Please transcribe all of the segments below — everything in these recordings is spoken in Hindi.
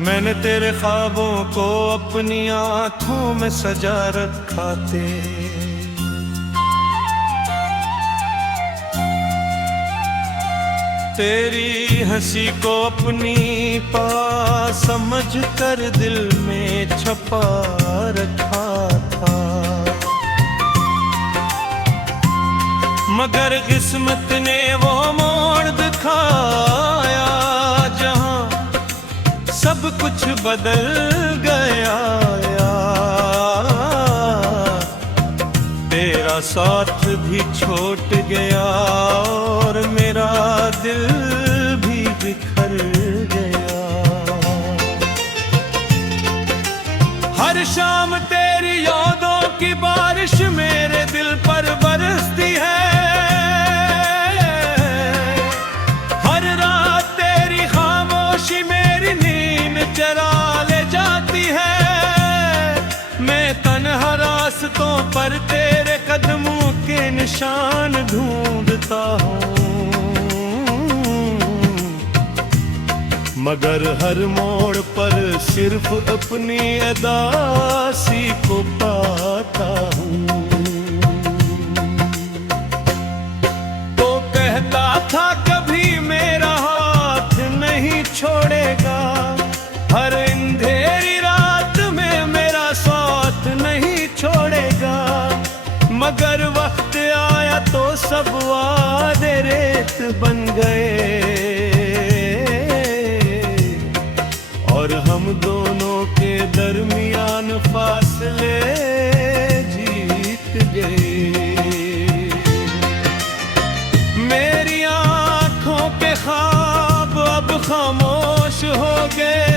मैंने तेरे ख्वाबों को अपनी आंखों में सजा रखा तेरी हंसी को अपनी पास समझ कर दिल में छुपा रखा था। मगर किस्मत ने वो मोड़ दिखाया जहां सब कुछ बदल गया। तेरा साथ भी छूट गया और मेरा दिल भी बिखर गया। हर शाम तेरी यादों की बारिश मेरे दिल पर बरसती है। हर रात तेरी खामोशी मेरी नींद चरा ले जाती है। मैं तन्हा रास्तों पर तेरे कदमों के निशान ढूंढता हूँ, मगर हर मोड़ पर सिर्फ अपनी अदासी को पाता हूँ। तो कहता था कभी मेरा हाथ नहीं छोड़ेगा, हर अंधेरी रात में मेरा साथ नहीं छोड़ेगा। मगर वक्त आया तो सब वादे रेत बन गए और हम दोनों के दरमियान फासले जीत गए। मेरी आंखों के ख्वाब अब खामोश हो गए।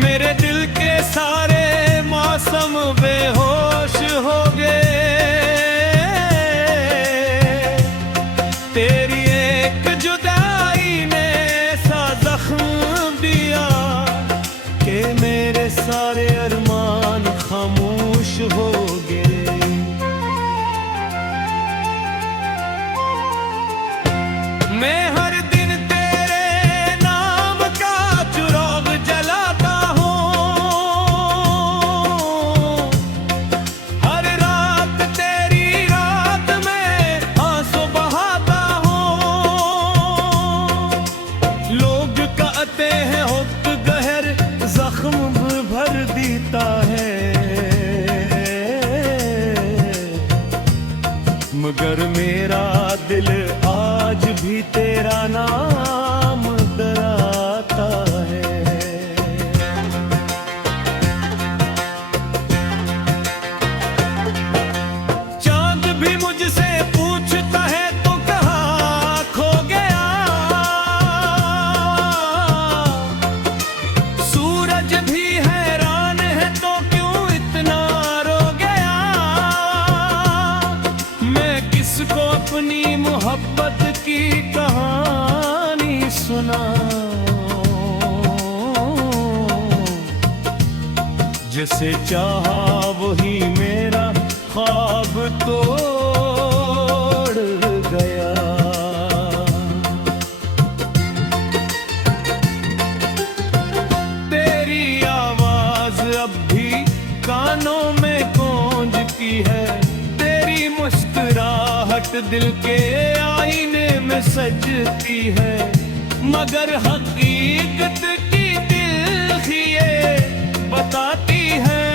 मेरे दिल के सारे मौसम बेहोश हो गए। तेरी एक जुदाई ने ऐसा जख्म दिया कि मेरे सारे अरमान खामोश हो गए। मैं हर दिन तेरे नाम का चिराग जलाता हूँ। हर रात तेरी रात में आंसू बहाता हूँ। लोग कहते हैं हुक्क गहर जख्म भर देता है, मगर मेरा दिल आज भी तेरा नाम डराता है। चांद भी मुझसे पूछता है तो कहाँ खो गया। सूरज भी हैरान है तो क्यों इतना रो गया। मैं किसको अपनी मोहब्बत की कहानी सुनाऊं, जिसे चाहा वही मेरा ख्वाब तोड़ गया। तेरी आवाज अब भी कानों में गूंजती है। तेरी मुस्कुराहट दिल के आईने में सजती है। मगर हकीकत की दिल ही ये बताती है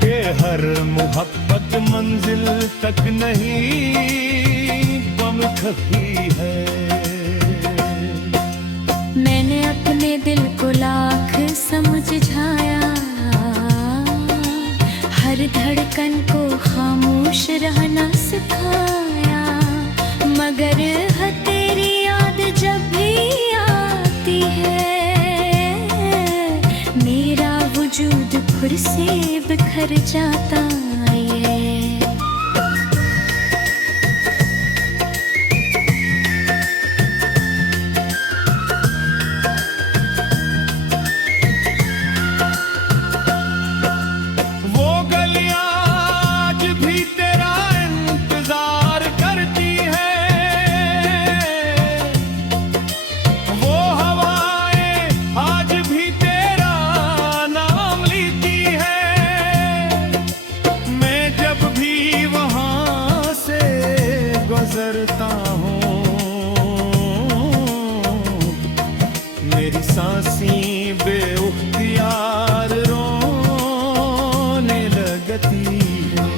कि हर मोहब्बत मंजिल तक नहीं गम खफी है। मैंने अपने दिल को लाख समझाया, हर धड़कन को खामोश रहना सिखाया। मगर है तेरी याद जब भी आती है, मेरा वजूद फिर से बिखर जाता है। गलियां आज भी तेरा इंतजार करती है। हूँ। मेरी सांसें बेउख्तियार रोने लगती है।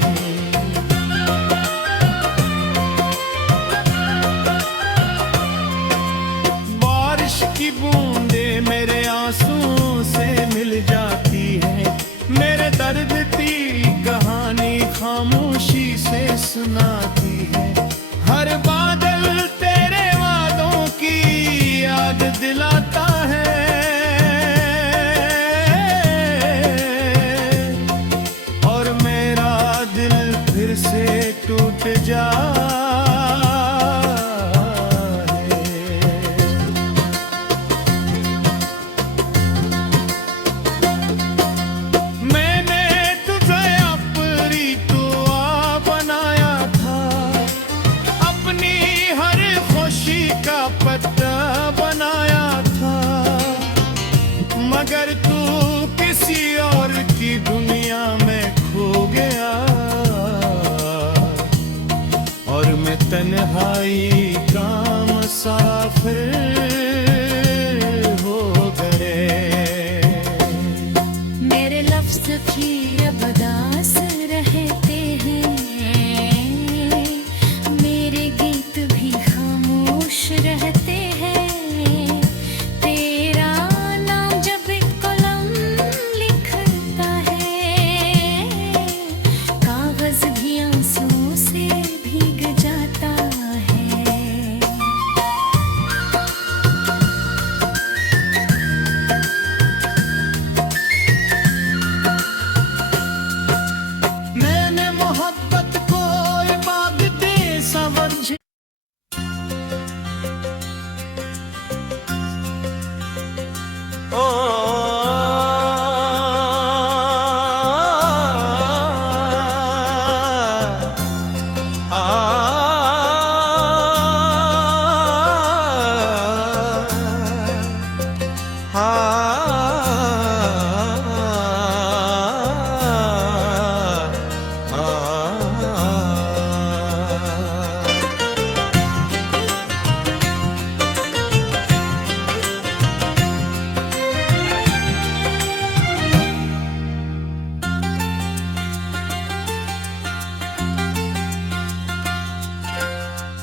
बारिश की बूंदे मेरे आंसुओं से मिल जाती है। मेरे दर्द की कहानी खामोशी से सुनाती है। हर बादल तेरे वादों की याद दिलाता है। और मेरा दिल फिर से टूट जाए। मैंने तुझे अपनी दुआ बनाया था, अपनी हर खुशी का पत्ता बनाया था। मगर तू किसी और की दुनिया में खो गया और मैं तन्हाई का मुसाफिर हो गए। मेरे लफ्ज़ भी अब उदास रहते हैं, मेरे गीत भी खामोश रहते हैं। तेरा नाम जब एक कलम लिखता है, कागज़ भी आंसुओं से भीग जाता है। मैंने मोहब्बत को इबादत समझ। ओ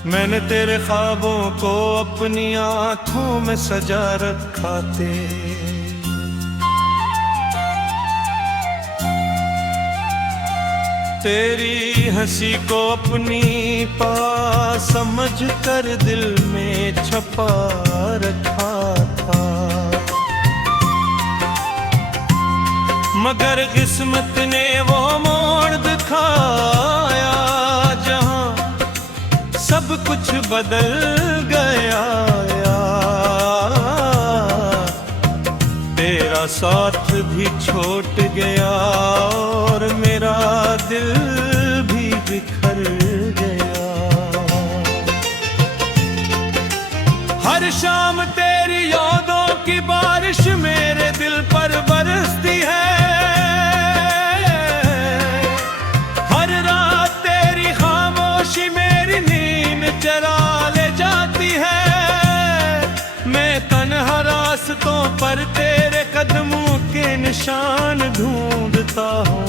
मैंने तेरे ख्वाबों को अपनी आंखों में सजा रखा थे। तेरी हंसी को अपनी पास समझ कर दिल में छपा रखा था। मगर किस्मत ने वो मोड़ दिखाया जहां सब कुछ बदल गया। तेरा साथ भी छूट गया और मेरा दिल भी बिखर गया। हर शाम तेरी यादों की बारिश मेरे दिल पर बरसती है। हर रात तेरी खामोशी मेरी नींद चरा ले जाती है। मैं तन्हा रास्तों पर तेरे कदमों के निशान ढूंढता हूँ।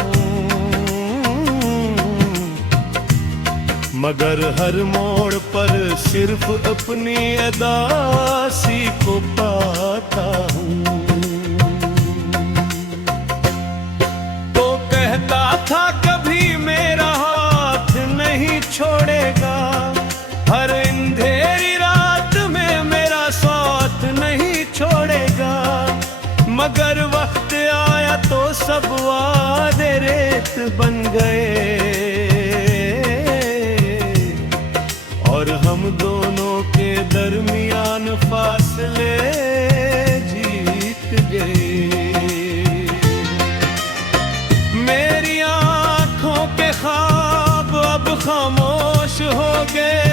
मगर हर मोड़ पर सिर्फ अपनी अदा सी को पाता हूँ। तो कहता था कभी मेरा हाथ नहीं छोड़ेगा, हर अंधेरी रात में मेरा साथ नहीं छोड़ेगा। मगर वक्त आया तो सब वादे रेत बन गए और हम दोनों के दरमियान फासले जीत गए। मेरी आंखों के ख्वाब अब खामोश हो गए।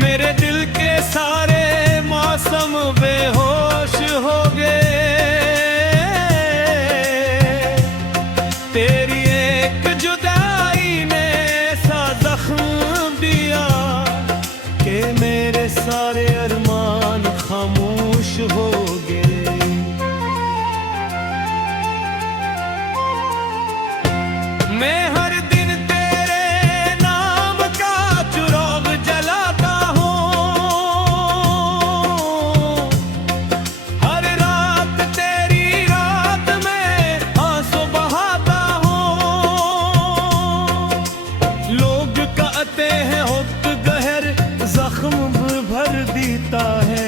मेरे दिल के सारे मौसम बेहोश हो गए। तेरी एक जुदाई ने ऐसा जख्म कहते हैं हुक गहर जख्म भर देता है,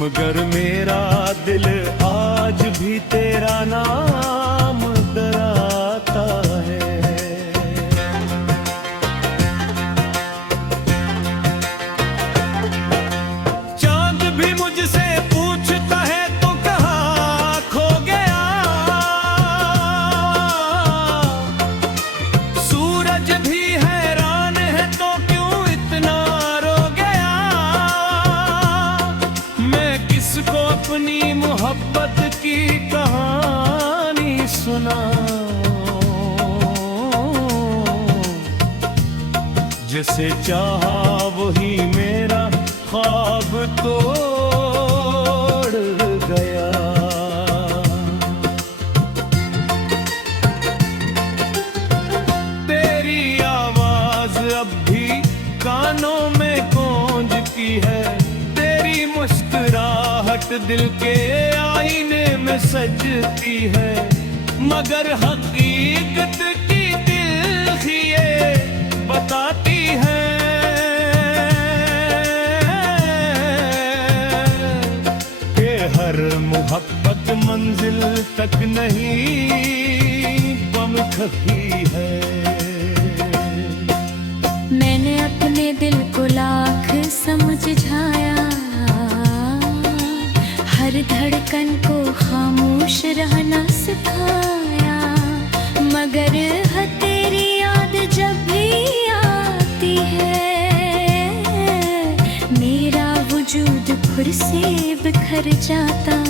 मगर मेरा दिल आज भी तेरा नाम डराता है। चांद भी मुझसे पूछता है तो कहाँ खो गया, सूरज भी हैरान है तो क्यों इतना रो गया। मैं किसको अपनी मोहब्बत की कहानी सुनाऊं, जिसे चाहा वही मेरा ख्वाब तोड़ गया। तेरी आवाज अब भी कानों में गूंजती है, तेरी मुस्कुराहट दिल के आईने में सजती है, मगर हकीकत की दिल ही ये बताती है कि हर मोहब्बत मंजिल तक नहीं पहुंचती है। मैंने अपने दिल को लाख समझाया, हर धड़कन को खामोश रहना सिखाया, मगर तेरी याद जब भी आती है, मेरा वजूद फिर से बिखर जाता है।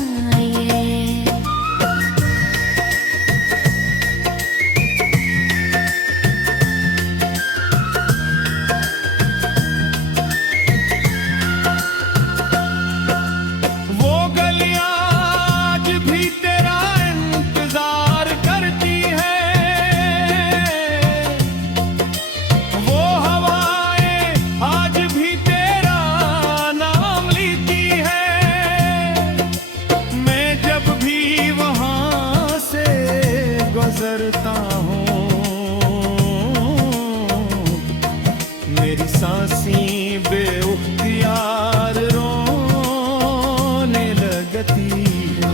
गुजरता हूँ मेरी सांसें बेउख्तियार रोने लगती है।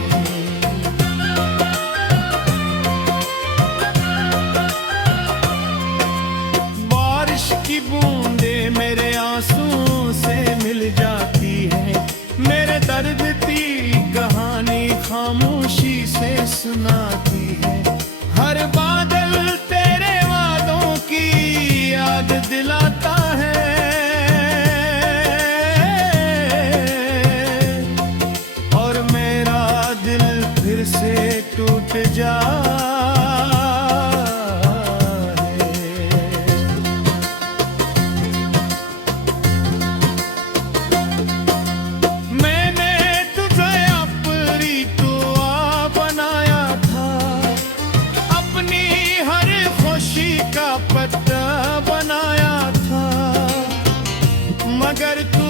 बारिश की बूंदे मेरे आंसू से मिल जाती है, मेरे दर्द की कहानी खामोशी से सुनाती है। हर बादल तेरे वादों की याद दिलाता है, और मेरा दिल फिर से टूट जाए। मैंने तुझे अपनी दुआ बनाया था, अपनी हर खुशी का पत्ता बनाया था, मगर तू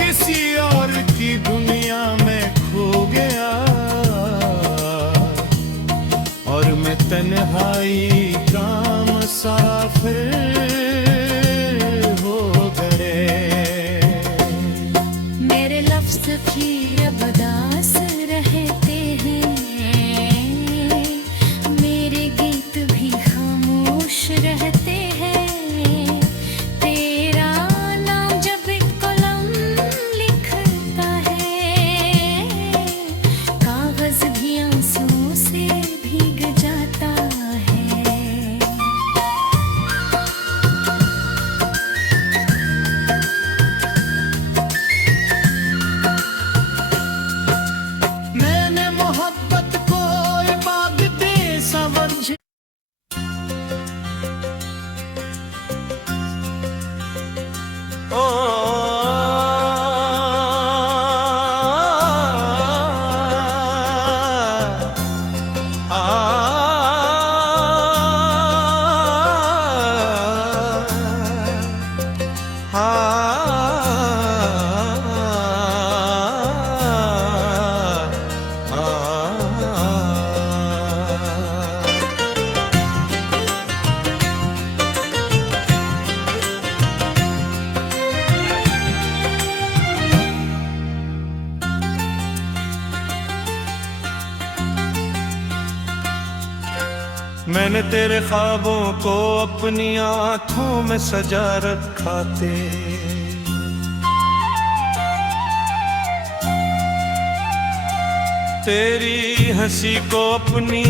किसी और की दुनिया में खो गया, और मैं तन्हाई का मुसाफिर हो गए। मेरे लफ्ज़ भी अब उदास रहते हैं, मेरे गीत भी खामोश रहते हैं। तेरा नाम जब एक कलम लिखता है, कागज़ भी आंसुओं से भीग जाता है। तेरे ख्वाबों को अपनी आंखों में सजा रखा तेरे। तेरी हंसी को अपनी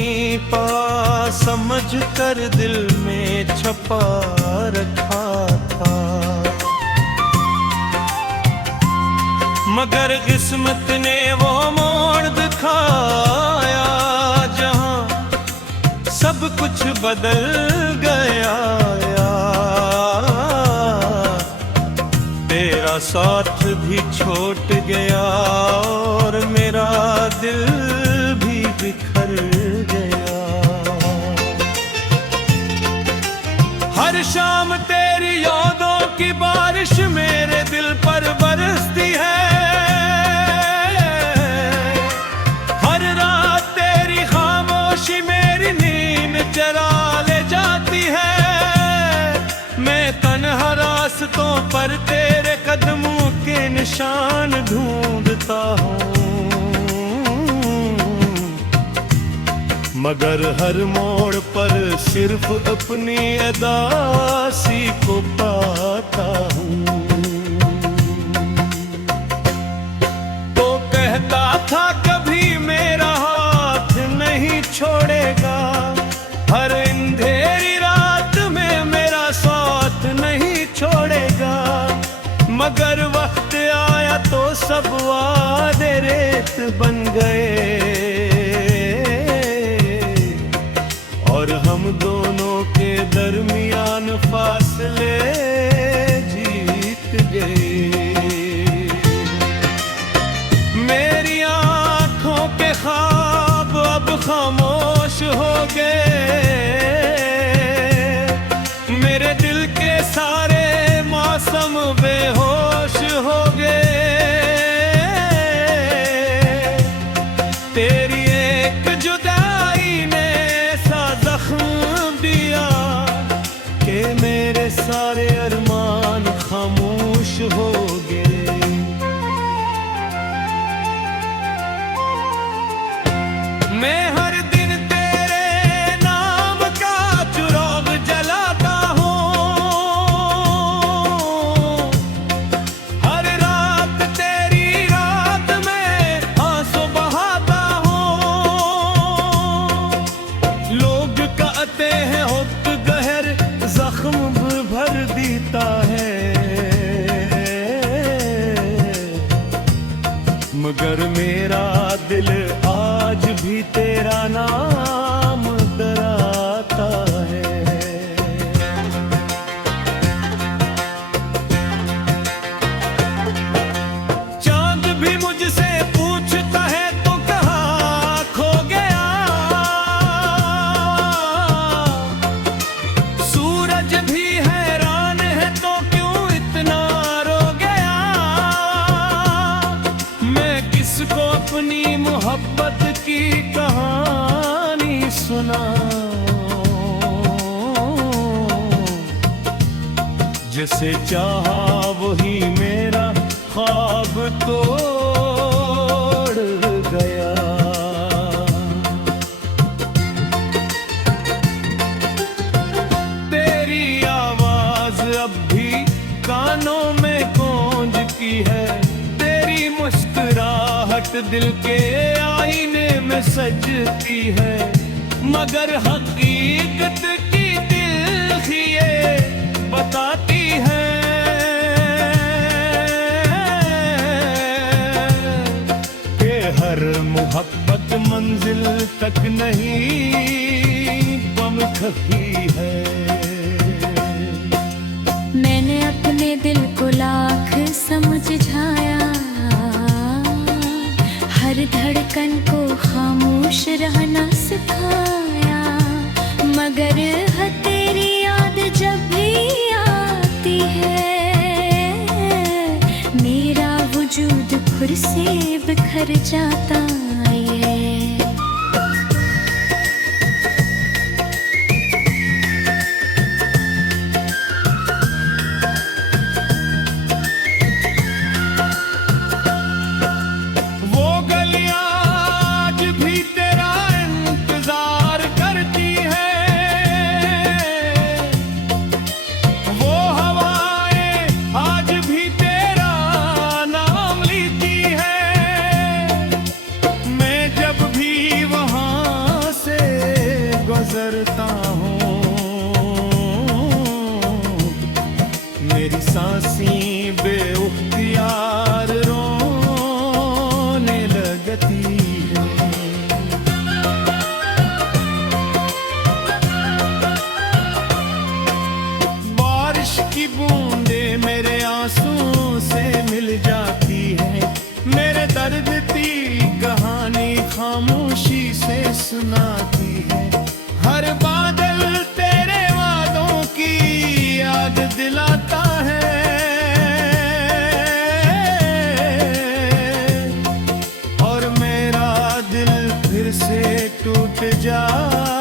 पास समझ कर दिल में छुपा रखा था, मगर किस्मत ने वो मोड़ दिखाया जहां सब कुछ बदल गया। तेरा साथ भी छोड़ गया और मेरा दिल भी बिखर गया। हर शाम तेरी यादों की बारिश मेरे दिल पर बरसती है, हर रात तेरी खामोशी मेरी नींद चरा ले जाती है। मैं तन्हा रास्तों पर तेरे कदमों के निशान ढूंढता हूँ, मगर हर मोड़ पर सिर्फ अपनी अदासी को पाता हूँ। तो कहता था कभी मेरा हाथ नहीं छोड़ेगा, हर अंधेरी रात में मेरा साथ नहीं छोड़ेगा, मगर वक्त आया तो सब वादे रेत बन गए और हम दोनों के दरमियान फासले जीत गए। मेरी आंखों के ख्वाब अब खामोश हो गए, मेरे दिल के सारे मौसम बेहोश हो गए। तेरी एक जुदाई ने ऐसा जख्म दिया कि मेरे सारे अरमान खामोश हो गए। मैं हर दिन तेरे नाम का चुराग जलाता हूँ, हर रात तेरी रात में आंसू बहाता हूँ। लोग कहते हैं हुक गहर जख्म भर देता है, मगर मेरा दिल आज भी तेरा नाम डराता है। चांद भी मुझसे पूछता है तो कहाँ खो गया, सूरज भी हैरान है तो क्यों इतना रो गया। मैं किसको अपनी मोहब्बत की कहानी सुनाऊं, जिसे चाहा वही मेरा ख्वाब तोड़ गया। तेरी आवाज अब भी कानों में गूंजती है, तेरी मुस्कुराहट दिल के आईने में सजती है, मगर हकीकत की दिल ही ये बताती है कि हर मोहब्बत मंजिल तक नहीं पहुंचती है। मैंने अपने दिल को लाख समझाया, हर धड़कन को खामोश रहना सिखाया, मगर तेरी याद जब भी आती है मेरा वजूद खुद से बिखर जाता है। आज भी तेरा इंतजार करती है, सांसी बेउख्तियार रोने लगती है। बारिश की बूंदे मेरे आंसू से मिल जाती है, मेरे दर्द की कहानी खामोशी से सुनाती है। हर बादल तेरे वादों की याद दिलाता है, और मेरा दिल फिर से टूट जाए।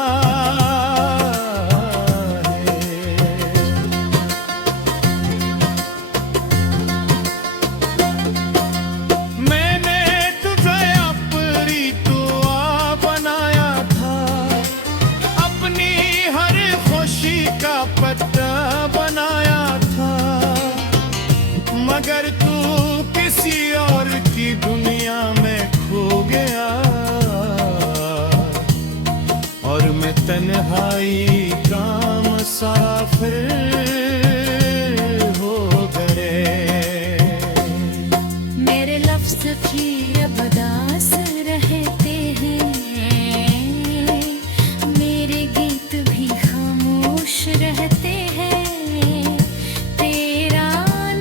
मैंने तुझे अपनी दुआ बनाया था, अपनी हर खुशी का पत्ता बनाया था, मगर तू किसी और की दुनिया में खो गया, और मैं तन्हाई का मुसाफिर हो गए। मेरे लफ्ज़ भी अब उदास रहते हैं, मेरे गीत भी खामोश रहते हैं। तेरा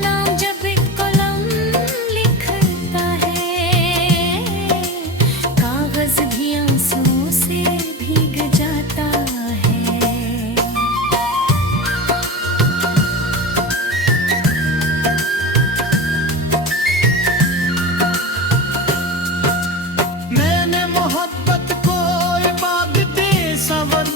नाम जब एक कलम लिखता है, कागज़ भी आंसुओं से भीग जाता है। मैंने मोहब्बत को इबादते समझ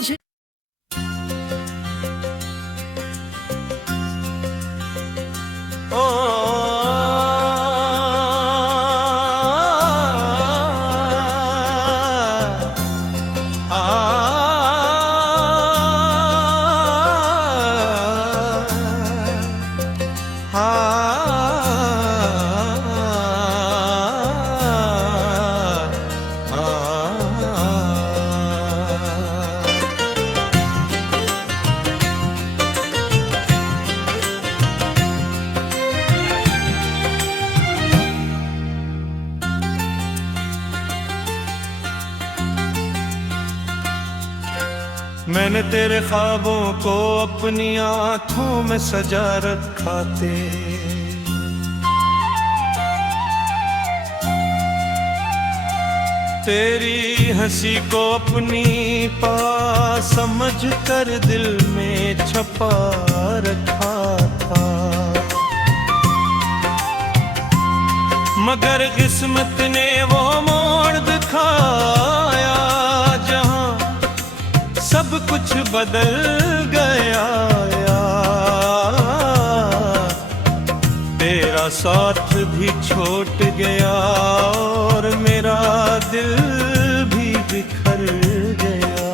मैंने तेरे ख्वाबों को अपनी आंखों में सजा रखा थे, तेरी हंसी को अपनी पास समझ कर दिल में छपा रखा था, मगर किस्मत ने वो मोड़ दिखाया जहां सब कुछ बदल गया। तेरा साथ भी छोड़ गया और मेरा दिल भी बिखर गया।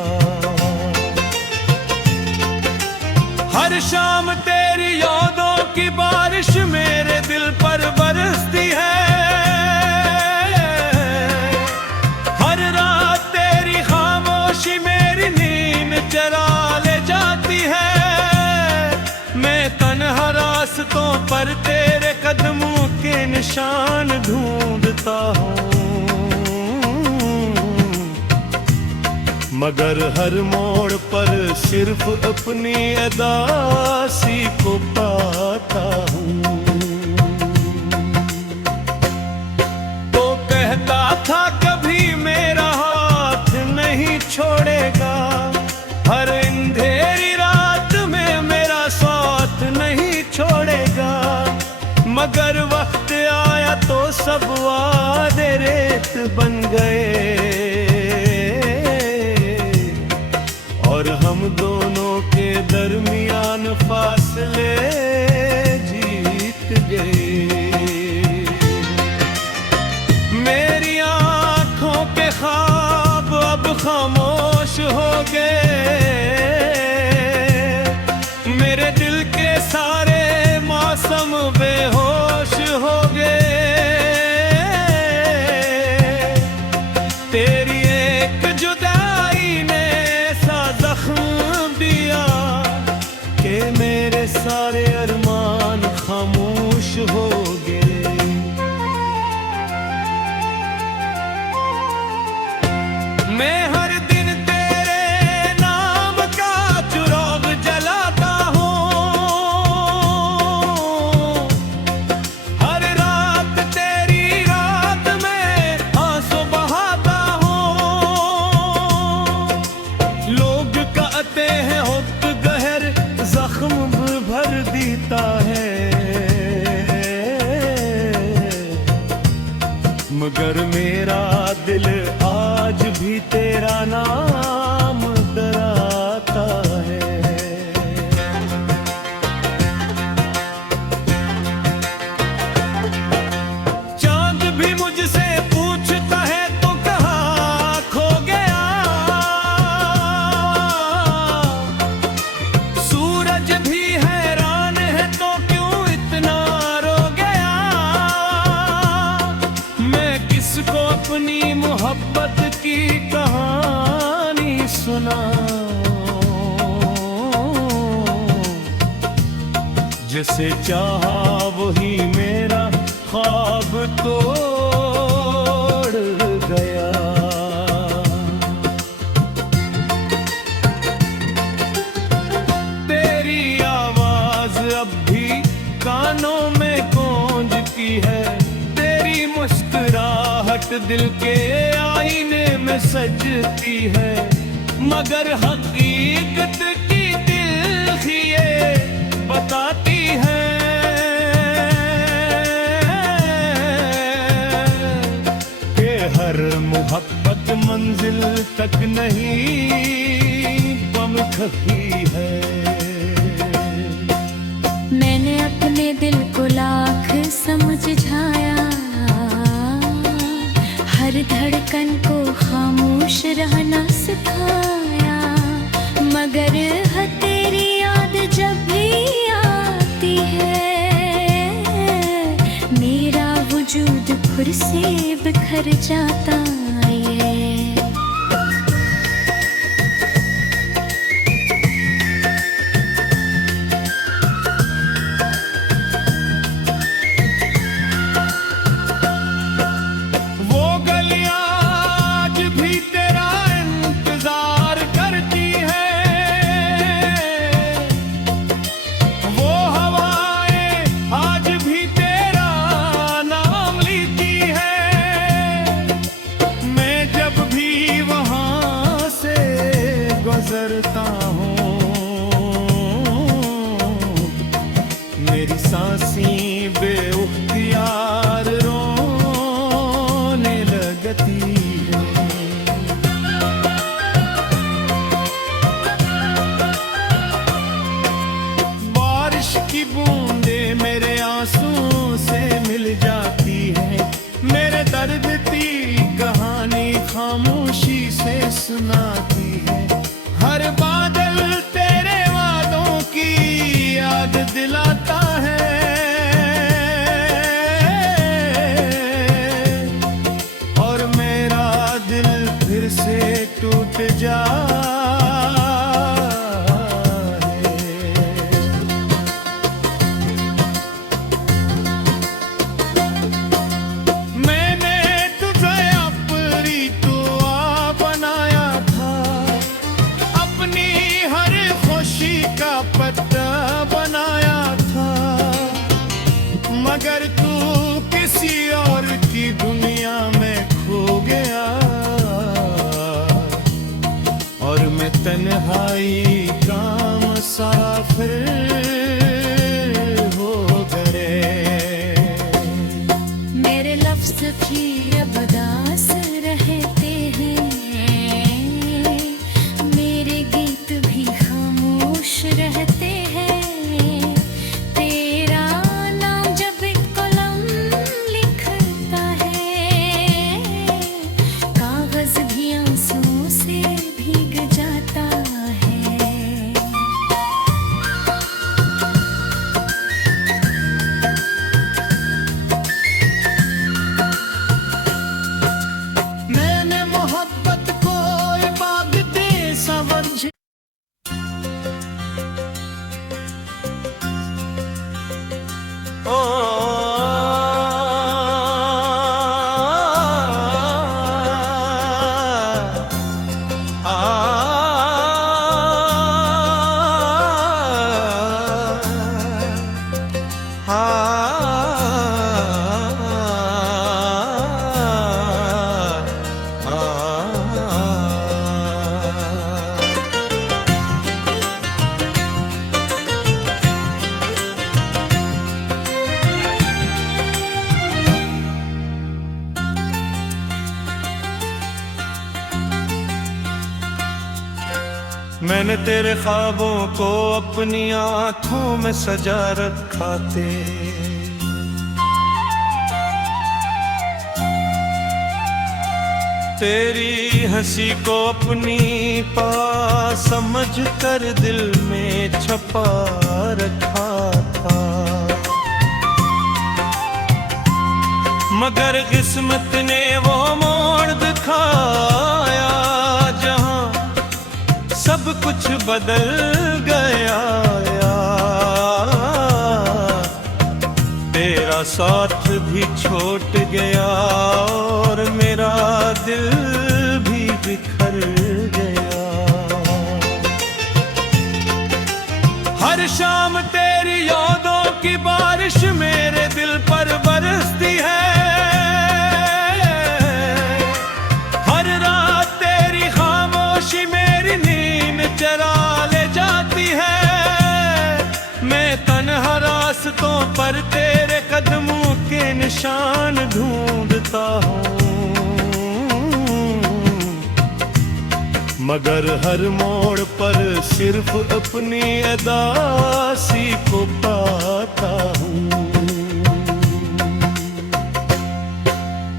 हर शाम तेरी यादों की बारिश मेरे दिल पर बरसती है, हर रात तेरी खामोशी मेरी नींद चरा ले जाती है। मैं तन्हा रास्तों पर तेरे कदमों के निशान ढूंढता हूँ, मगर हर मोड़ पर सिर्फ अपनी अदासी को पाता हूँ। तो कहता था कभी मेरा हाथ नहीं छोड़ेगा, हर अंधेरी रात में मेरा साथ नहीं छोड़ेगा, मगर वक्त आया तो सब वादे रेत बन गए और हम दोनों के दरमियान फासले जीत गए। मेरी आंखों के ख्वाब अब खामोश हो गए, मेरे दिल के सारे मौसम बेहोश हो गए। तेरी एक जुदाई ने ऐसा जख्म दिया कि मेरे सारे अरमान जाता है, मगर मेरा दिल आज भी तेरा नाम डराता है। चांद भी मुझसे पूछता है तो कहाँ खो गया, सूरज भी हैरान है तो क्यों इतना रो गया। मैं किसको अपनी मोहब्बत की कहानी सुनाऊं, जिसे चाहा वही मेरा ख्वाब तोड़ गया। तेरी आवाज अब भी कानों में गूंजती है, तेरी मुस्कुराहट दिल के आईने में सजती है, मगर हकीकत की दिल ही ये बताती है कि हर मोहब्बत मंजिल तक नहीं बम खफी है। मैंने अपने दिल को लाख समझाया, हर धड़कन को खामोश रहना सिखाया, मगर है तेरी याद जब भी आती है, मेरा वजूद फिर से बिखर जाता है। वो गलियां आज भी तेरा इंतजार करती है, वो हवाएं आज भी तेरा नाम लेती है। मैं जब भी वहां से गुजरता हूँ, मेरी सांसें बेउख्तियार रोने लगती है। बारिश की बूंदे मेरे आंसुओं से मिल जाती है, मेरे दर्द की कहानी खामोशी से सुनाती है। हर बादल तेरे वादों की याद दिलाता है, और मेरा दिल फिर से टूट जाए। मैंने तुझे अपनी दुआ बनाया था, अपनी हर खुशी का पत्ता बनाया था, मगर तू किसी और की दुनिया में खो गया, और मैं तन्हाई का मुसाफिर हो गए। मेरे लफ्ज़ भी अब उदास रहते हैं, मेरे गीत भी खामोश रहते हैं, तेरा नाम जब एक कलम लिखता है, कागज़ भी आंसुओं से भीग जाता है। मैंने मोहब्बत को इबादत समझ मैंने तेरे ख्वाबों को अपनी आंखों में सजा रखा तेरी हंसी को अपनी पास समझ कर दिल में छपा रखा था, मगर किस्मत ने वो मोड़ दिखाया जहां सब कुछ बदल गया। तेरा साथ भी छूट गया और मेरा दिल भी बिखर गया। हर शाम तेरी यादों की बारिश मेरे दिल पर बरसती है, हर रात तेरी खामोशी मेरी नींद चरा ले जाती है। मैं तन्हा रास्तों पर तेरे कदमों के निशान ढूंढता हूँ, मगर हर मोड़ पर सिर्फ अपनी अदासी को पाता हूँ।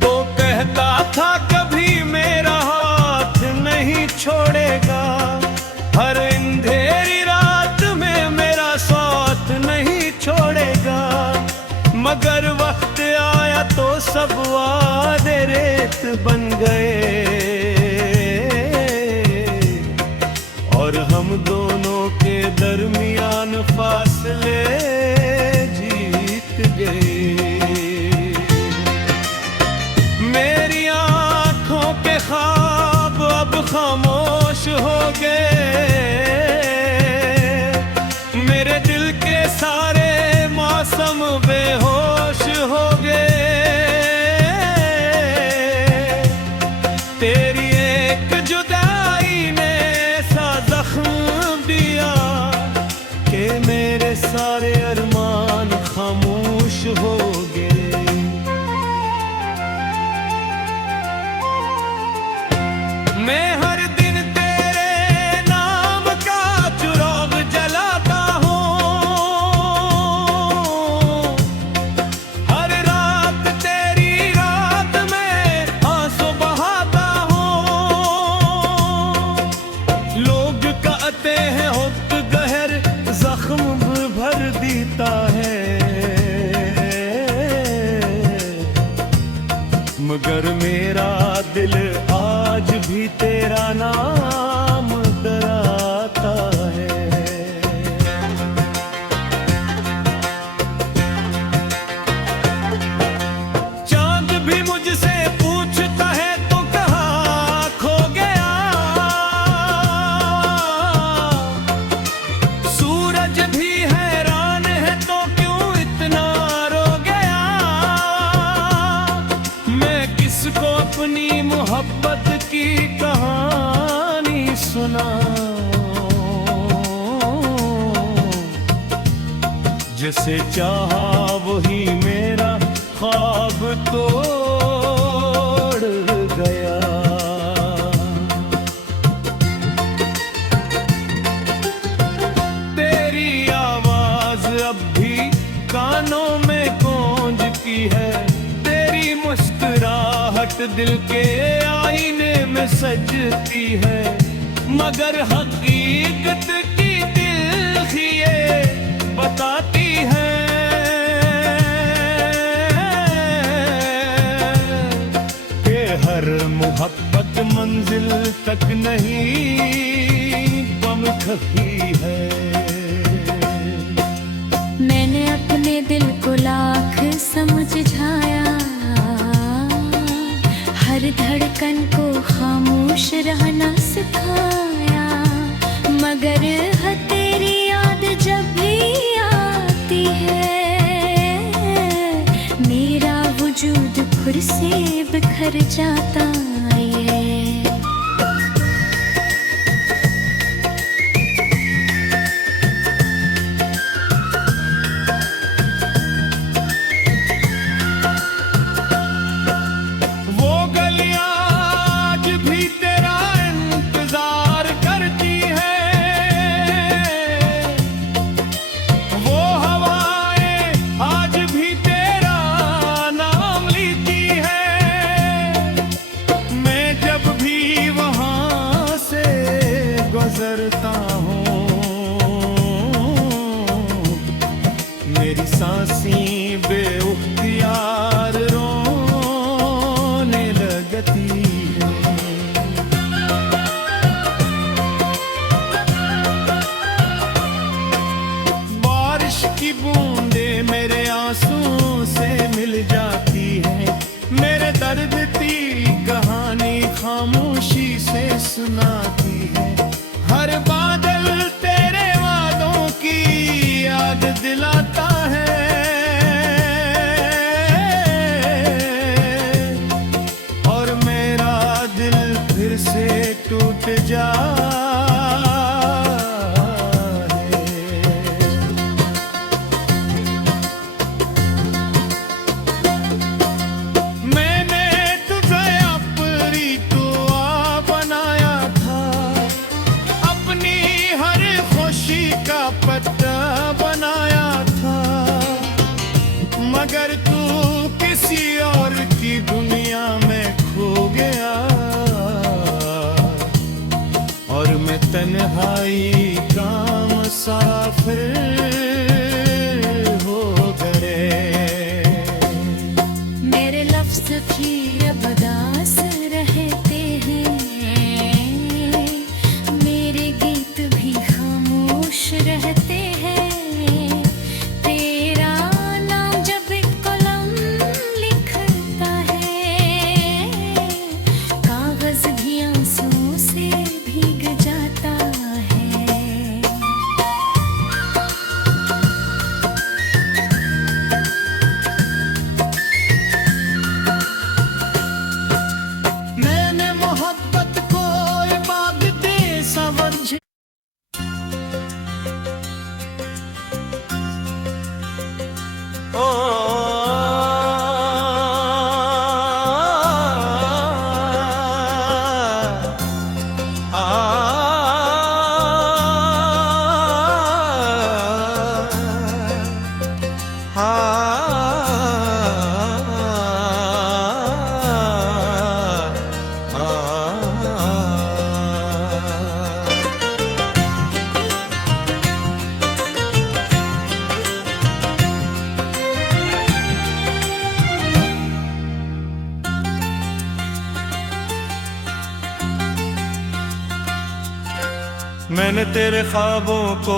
तो कहता था कभी मेरा हाथ नहीं छोड़ेगा, हर अंधेरी रात में मेरा साथ नहीं छोड़ेगा, मगर वक्त आया तो सब वादे रेत बन गए और हम दोनों के दरमियान फासले जीत गए। मेरी आंखों के ख्वाब अब खामोश हो गए, मेरे दिल के सारे मौसम बेहोश हो गए। तेरी एक जुदाई ने ऐसा जख्म दिया कि मेरे सारे अरमान खामोश हो गए। मैं हर दिन तेरे नाम का चिराग जलाता हूँ, हर रात तेरी रात में आंसू बहाता हूँ। लोग कहते हैं हुक्क गहर जख्म भर देता है, मगर मेरा दिल आज भी तेरा नाम डराता है। चांद भी मुझसे पूछता है तो कहाँ खो गया, सूरज भी हैरान है तो क्यों इतना रो गया। मैं किसको अपनी मोहब्बत की कहानी सुनाऊं, जिसे चाहा वही मेरा ख्वाब तोड़ गया। तेरी आवाज अब भी कानों में गूंजती है, तेरी मुस्कुराहट दिल के आईने में सजती है, मगर हकीकत की दिल ही ये बताती है कि हर मोहब्बत मंजिल तक नहीं गम खफी है। मैंने अपने दिल को लाख समझाया, हर धड़कन को खामोश रहना सिखाया, मगर तेरी याद जब भी आती है मेरा वजूद फिर से बिखर जाता है। आज भी तेरा इंतजार करती है, सांसी बेउख्तियार रोने लगती है। बारिश की बूंदे मेरे आंसू से मिल जाती है, मेरे दर्द की कहानी खामोशी से सुनाती है। हर बादल तेरे वादों की याद दिलाता है, और मेरा दिल फिर से टूट जाए। मैंने तुझे अपनी दुआ बनाया था, अपनी हर खुशी का पत्ता बनाया था, मगर तू किसी और की दुनिया में खो गया, और मैं तन्हाई का मुसाफिर हो गए। मेरे लफ्ज़ भी अब उदास रहते हैं, मेरे गीत भी खामोश रहते हैं। तेरा नाम जब कलम लिखता है, कागज़ भी आंसुओं से भीग जाता है। मैंने मोहब्बत को इबादत समझ ओ मैंने तेरे ख्वाबों को